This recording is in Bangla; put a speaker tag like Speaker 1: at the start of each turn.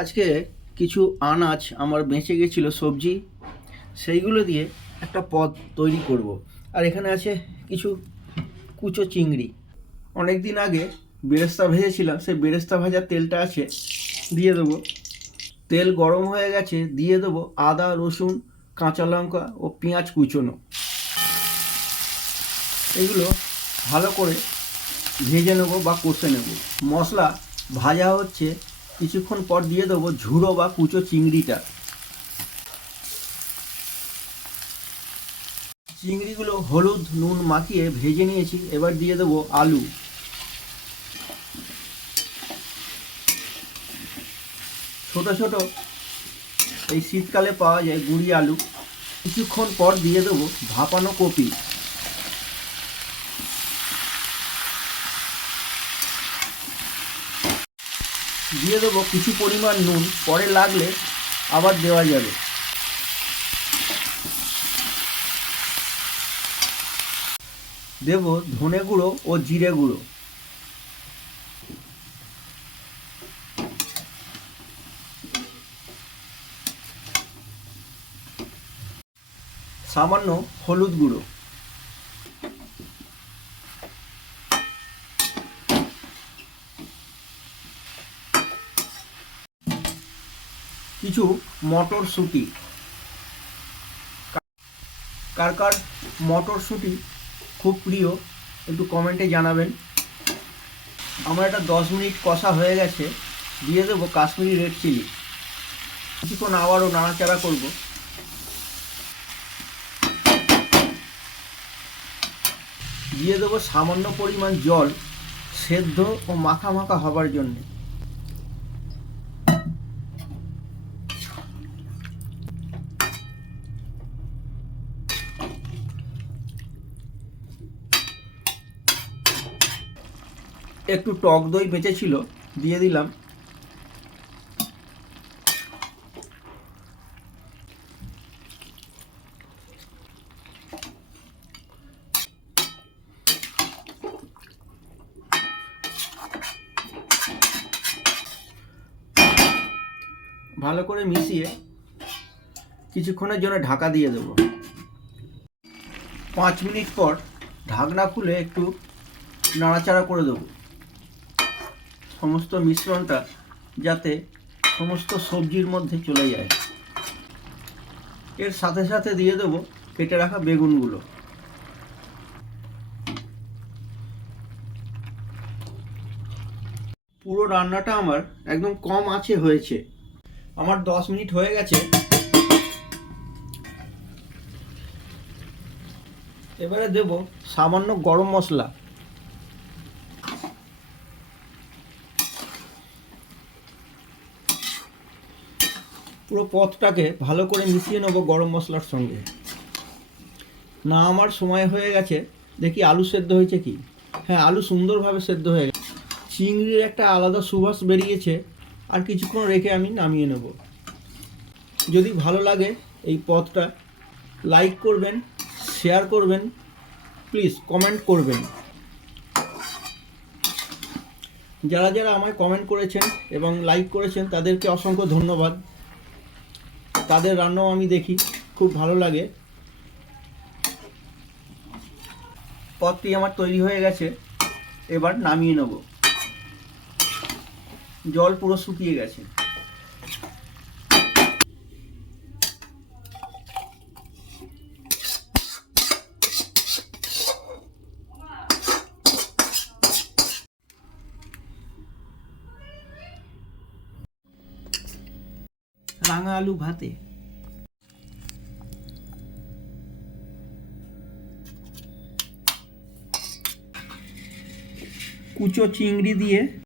Speaker 1: আজকে কিছু আনাজ আমার বেঁচে গেছিল সবজি, সেইগুলো দিয়ে একটা পদ তৈরি করব। আর এখানে আছে কিছু কুচো চিংড়ি। অনেক দিন আগে বেরেস্তা ভেজেছিলাম, সেই বেরেস্তা ভাজার তেলটা আছে, দিয়ে দেবো। তেল গরম হয়ে গেছে, দিয়ে দেবো আদা, রসুন, কাঁচা লঙ্কা ও পেঁয়াজ কুচোনো। এগুলো ভালো করে ভেজে নেব বা কষে নেব। মশলা ভাজা হচ্ছে কিছুক্ষণ পর দিয়ে দেবো ঝুড়ো বা কুচো চিংড়িটা। চিংড়িগুলো হলুদ, নুন মাখিয়ে ভেজে নিয়েছি, এবার দিয়ে দেবো আলু। ছোট ছোট, এই শীতকালে পাওয়া যায় গুঁড়ি আলু। কিছুক্ষণ পর দিয়ে দেবো ভাপানো কপি। দিয়ে দেবো কিছু পরিমাণ নুন, পরে লাগলে আবার দেওয়া যাবে। দেব ধনে গুঁড়ো ও জিরে গুঁড়ো। সামান্য হলুদ গুঁড়ো। কিছু মটরশুঁটি। কার কার মটরশুঁটি খুব প্রিয়, একটু কমেন্টে জানাবেন। আমার এটা দশ মিনিট কষা হয়ে গেছে, দিয়ে দেবো কাশ্মীরি রেড চিলি কিছুক্ষণ আবারও নাড়াচাড়া করব। দিয়ে দেবো সামান্য পরিমাণ জল, সেদ্ধ ও মাখা মাখা হবার জন্যে। একটু টক দই বেঁচেছিল, দিয়ে দিলাম। ভালো করে মিশিয়ে কিছুক্ষণের জন্য ঢাকা দিয়ে দেবো। পাঁচ মিনিট পর ঢাকনা খুলে একটু নাড়াচাড়া করে দেবো। সমস্ত মিশ্রণটা যাতে সমস্ত সবজির মধ্যে চলে যায়। এর সাথে সাথে দিয়ে দেবো কেটে রাখা বেগুনগুলো। পুরো রান্নাটা আমার একদম কম আছে হয়েছে। আমার দশ মিনিট হয়ে গেছে। এবারে দেব সামান্য গরম মশলা। পুরো পথটাকে ভালো করে মিশিয়ে নেব গরম মশলার সঙ্গে। না, আমার সময় হয়ে গেছে। দেখি আলু সেদ্ধ হয়েছে কি? হ্যাঁ আলু সুন্দরভাবে সেদ্ধ হয়ে গেছে। চিংড়ির একটা আলাদা সুবাস বেরিয়েছে, আর কিছুক্ষণ রেখে আমি নামিয়ে নেব। যদি ভালো লাগে এই পথটা, লাইক করবেন, শেয়ার করবেন, প্লিজ কমেন্ট করবেন। যারা যারা আমায় কমেন্ট করেছেন এবং লাইক করেছেন, তাদেরকে অসংখ্য ধন্যবাদ। তাদের রান্নাও আমি দেখি, খুব ভালো লাগে। পদটি আমার তৈরি হয়ে গেছে, এবার নামিয়ে নেব। জল পুরো শুকিয়ে গেছে। রাঙা আলু ভাতে কুচো চিংড়ি দিয়ে